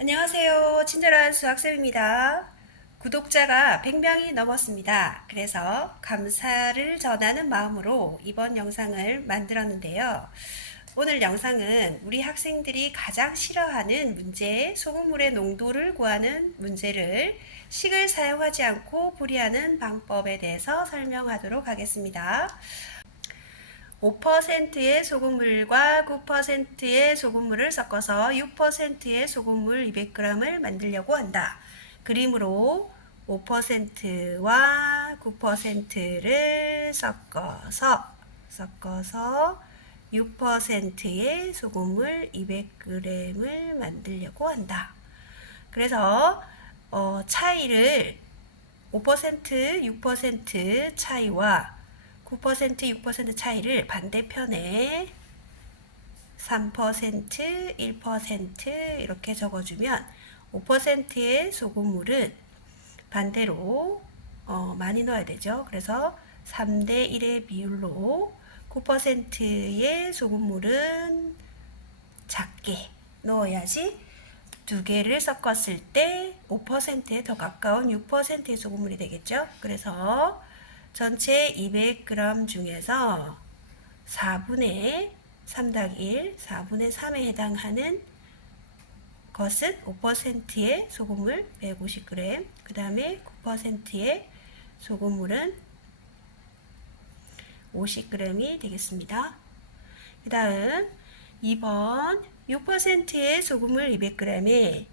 안녕하세요. 친절한 수학쌤입니다. 구독자가 100명이 넘었습니다. 그래서 감사를 전하는 마음으로 이번 영상을 만들었는데요. 오늘 영상은 우리 학생들이 가장 싫어하는 문제, 소금물의 농도를 구하는 문제를 식을 사용하지 않고 풀이하는 방법에 대해서 설명하도록 하겠습니다. 5%의 소금물과 9%의 소금물을 섞어서 6%의 소금물 200g을 만들려고 한다. 그림으로 5%와 9%를 섞어서 6%의 소금물 200g을 만들려고 한다. 그래서 차이를 5%, 6% 차이와 9%, 6% 차이를 반대편에 3%, 1% 이렇게 적어주면 5%의 소금물은 반대로 많이 넣어야 되죠. 그래서 3대 1의 비율로 9%의 소금물은 작게 넣어야지 두 개를 섞었을 때 5%에 더 가까운 6%의 소금물이 되겠죠. 그래서 전체 200g 중에서 4분의 3-1, 4분의 3에 해당하는 것은 5%의 소금물 150g, 그 다음에 9%의 소금물은 50g이 되겠습니다. 그 다음 2번 6%의 소금물 200g에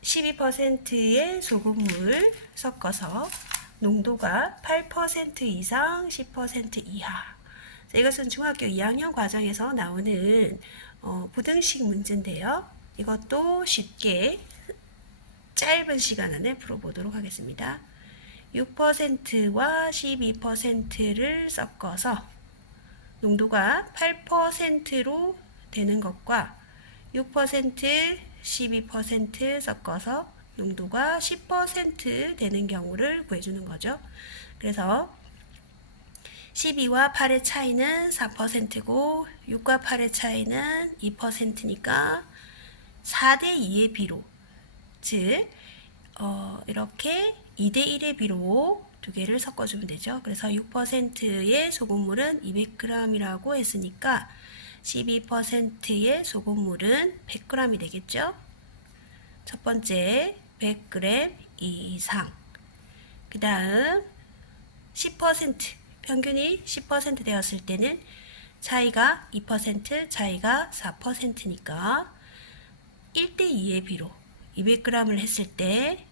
12%의 소금물 섞어서 농도가 8% 이상 10% 이하. 이것은 중학교 2학년 과정에서 나오는 부등식 문제인데요. 이것도 쉽게 짧은 시간 안에 풀어보도록 하겠습니다. 6%와 12%를 섞어서 농도가 8%로 되는 것과 6%, 12% 섞어서 농도가 10% 되는 경우를 구해주는 거죠. 그래서 12와 8의 차이는 4%고 6과 8의 차이는 2%니까 4대 2의 비로, 즉 이렇게 2대 1의 비로 두 개를 섞어주면 되죠. 그래서 6%의 소금물은 200g이라고 했으니까 12%의 소금물은 100g이 되겠죠. 첫 번째 100g 이상, 그 다음 10%, 평균이 10% 되었을 때는 차이가 2%, 차이가 4%니까 1대2의 비로 200g을 했을 때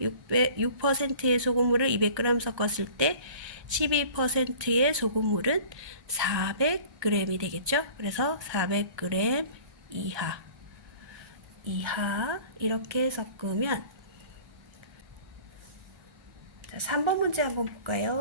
6%의 소금물을 200g 섞었을 때 12%의 소금물은 400g이 되겠죠. 그래서 400g 이하 이렇게 섞으면, 자, 3번 문제 한번 볼까요?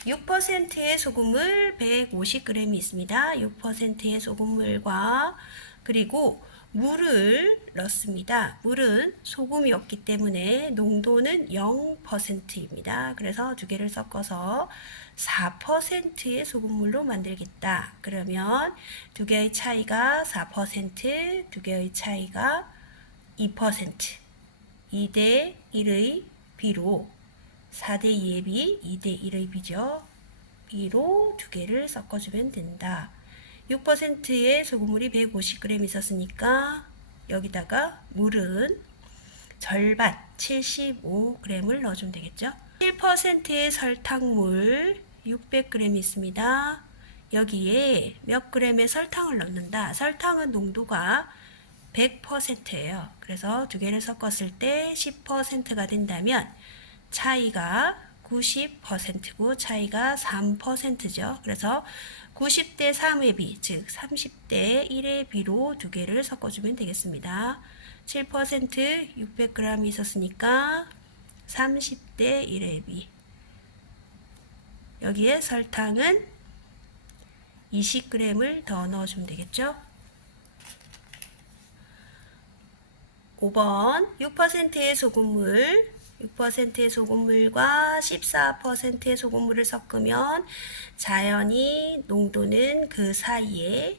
6%의 소금물 150g이 있습니다. 6%의 소금물과 그리고 물을 넣습니다. 물은 소금이었기 때문에 농도는 0%입니다. 그래서 두 개를 섞어서 4%의 소금물로 만들겠다. 그러면 두 개의 차이가 4%, 두 개의 차이가 2%, 2대 1의 비로 4대 2의 비, 2대 1의 비죠. 비로 두 개를 섞어주면 된다. 6%의 소금물이 150g 있었으니까 여기다가 물은 절반 75g을 넣어주면 되겠죠. 7%의 설탕물 600g 있습니다. 여기에 몇 g의 설탕을 넣는다. 설탕은 농도가 100%예요. 그래서 두 개를 섞었을 때 10%가 된다면 차이가 90%고 차이가 3%죠. 그래서 90대 3의 비, 즉 30대 1의 비로 두 개를 섞어주면 되겠습니다. 7% 600g이 있었으니까 30대 1의 비. 여기에 설탕은 20g을 더 넣어주면 되겠죠. 5번 6%의 소금물 6%의 소금물과 14%의 소금물을 섞으면 자연히 농도는 그 사이에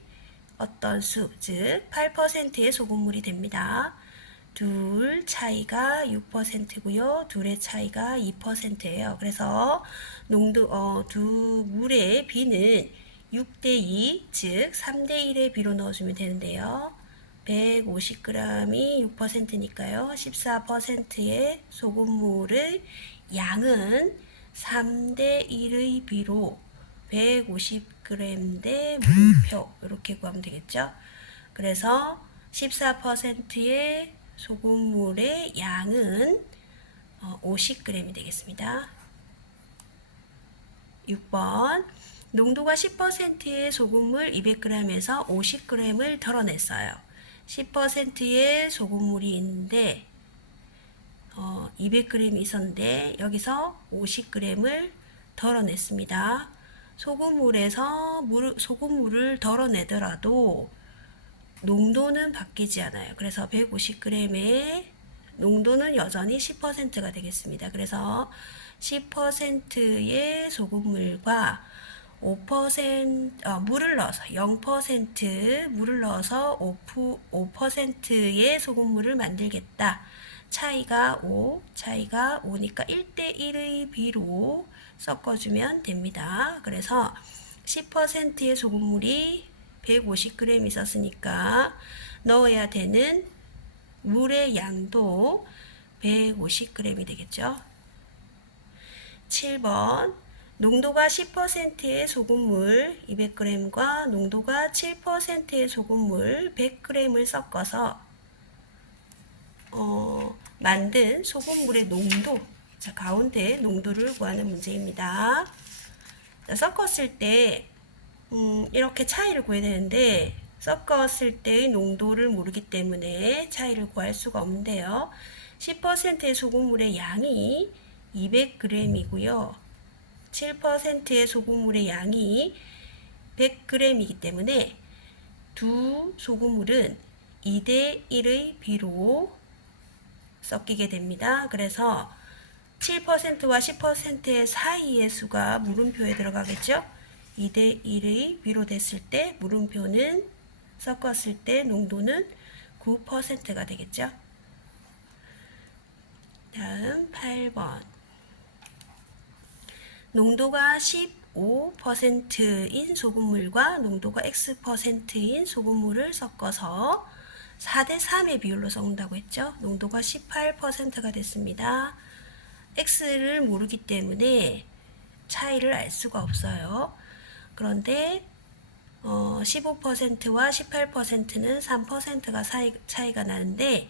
어떤 수, 즉 8%의 소금물이 됩니다. 둘 차이가 6%고요. 둘의 차이가 2%예요. 그래서 두 물의 비는 6대2, 즉 3대1의 비로 넣어주면 되는데요. 150g이 6%니까요. 14%의 소금물의 양은 3대1의 비로 150g 대 물음표 이렇게 구하면 되겠죠. 그래서 14%의 소금물의 양은 50g이 되겠습니다. 6번 농도가 10%의 소금물 200g에서 50g을 덜어냈어요. 10%의 소금물이 있는데 200g이 있었는데 여기서 50g을 덜어냈습니다. 소금물에서 소금물을 덜어내더라도 농도는 바뀌지 않아요. 그래서 150g의 농도는 여전히 10%가 되겠습니다. 그래서 10%의 소금물과 물을 넣어서 0% 물을 넣어서 5%의 소금물을 만들겠다. 차이가 5니까 1대1의 비로 섞어주면 됩니다. 그래서 10%의 소금물이 150g 있었으니까 넣어야 되는 물의 양도 150g이 되겠죠. 7번 농도가 10%의 소금물 200g과 농도가 7%의 소금물 100g을 섞어서 만든 소금물의 농도, 자, 가운데 농도를 구하는 문제입니다. 자, 섞었을 때 이렇게 차이를 구해야 되는데 섞었을 때의 농도를 모르기 때문에 차이를 구할 수가 없는데요. 10%의 소금물의 양이 200g이고요. 7%의 소금물의 양이 100g이기 때문에 두 소금물은 2대1의 비로 섞이게 됩니다. 그래서 7%와 10%의 사이의 수가 물음표에 들어가겠죠. 2대1의 비로 됐을 때 물음표는 섞었을 때 농도는 9%가 되겠죠. 다음 8번 농도가 15%인 소금물과 농도가 X%인 소금물을 섞어서 4대3의 비율로 섞는다고 했죠. 농도가 18%가 됐습니다. X를 모르기 때문에 차이를 알 수가 없어요. 그런데 15%와 18%는 3%가 차이가 나는데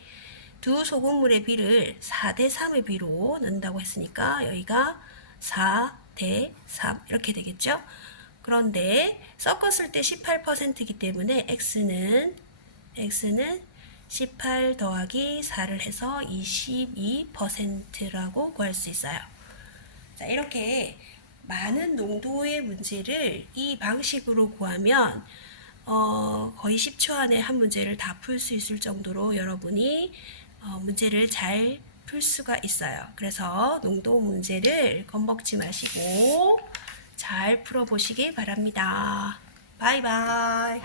두 소금물의 비를 4대3의 비로 넣는다고 했으니까 여기가 4대3 이렇게 되겠죠. 그런데 섞었을 때 18%이기 때문에 X는 18 더하기 4를 해서 22%라고 구할 수 있어요. 자, 이렇게 많은 농도의 문제를 이 방식으로 구하면 거의 10초 안에 한 문제를 다 풀 수 있을 정도로 여러분이 문제를 잘 풀 수가 있어요. 그래서 농도 문제를 겁먹지 마시고 잘 풀어보시기 바랍니다. 바이바이.